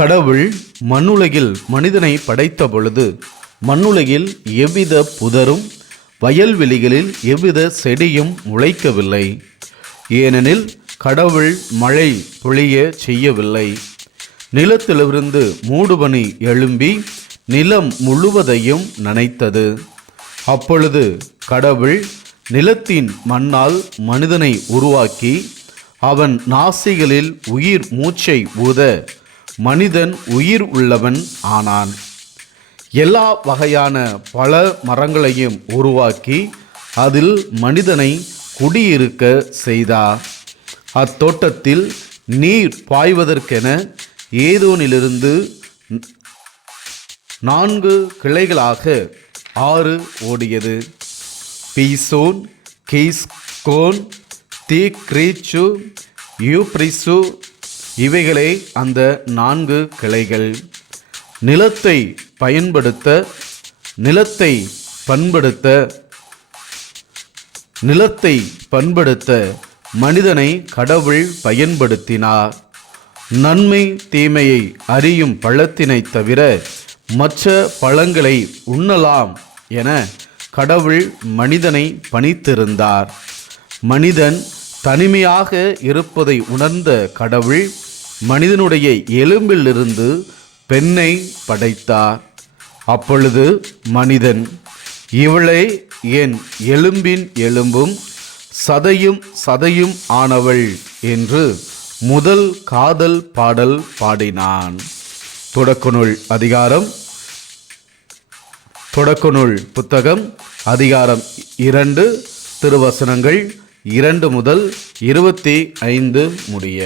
கடவுள் மண்ணுலகில் மனிதனை படைத்த பொழுது மண்ணுலகில் எவ்வித புதரும் வயல்வெளிகளில் எவ்வித செடியும் முளைக்கவில்லை. ஏனெனில் கடவுள் மழை பொழிய செய்யவில்லை. நிலத்திலிருந்து மூடுபனி எழும்பி நிலம் முழுவதையும் நனைத்தது. அப்பொழுது கடவுள் நிலத்தின் மண்ணால் மனிதனை உருவாக்கி அவன் நாசிகளில் உயிர் மூச்சை ஊத மனிதன் உயிர் உள்ளவன் ஆனான். எல்லா வகையான பல மரங்களையும் உருவாக்கி அதில் மனிதனை குடியிருக்க செய்தார். அத்தோட்டத்தில் நீர் பாய்வதற்கென ஏதோனிலிருந்து 4 கிளைகளாக ஆறு ஓடியது. பீசோன், கீஸ்கோன், தீக்ரீச்சு, யூப்ரிசு இவைகளே அந்த 4 கிளைகள். நிலத்தை பண்படுத்த மனிதனை கடவுள் பயன்படுத்தினார். நன்மை தீமையை அறியும் பழத்தினை தவிர மற்ற பழங்களை உண்ணலாம் என கடவுள் மனிதனை பணித்திருந்தார். மனிதன் தனிமையாக இருப்பதை உணர்ந்த கடவுள் மனிதனுடைய எலும்பிலிருந்து பெண்ணை படைத்தார். அப்பொழுது மனிதன், இவளே என் எலும்பின் எலும்பும் சதையும் ஆனவள் என்று முதல் காதல் பாடல் பாடினான். தொடக்க நூல் புத்தகம் அதிகாரம் 2 திருவசனங்கள் 2 முதல் 25 முடிய.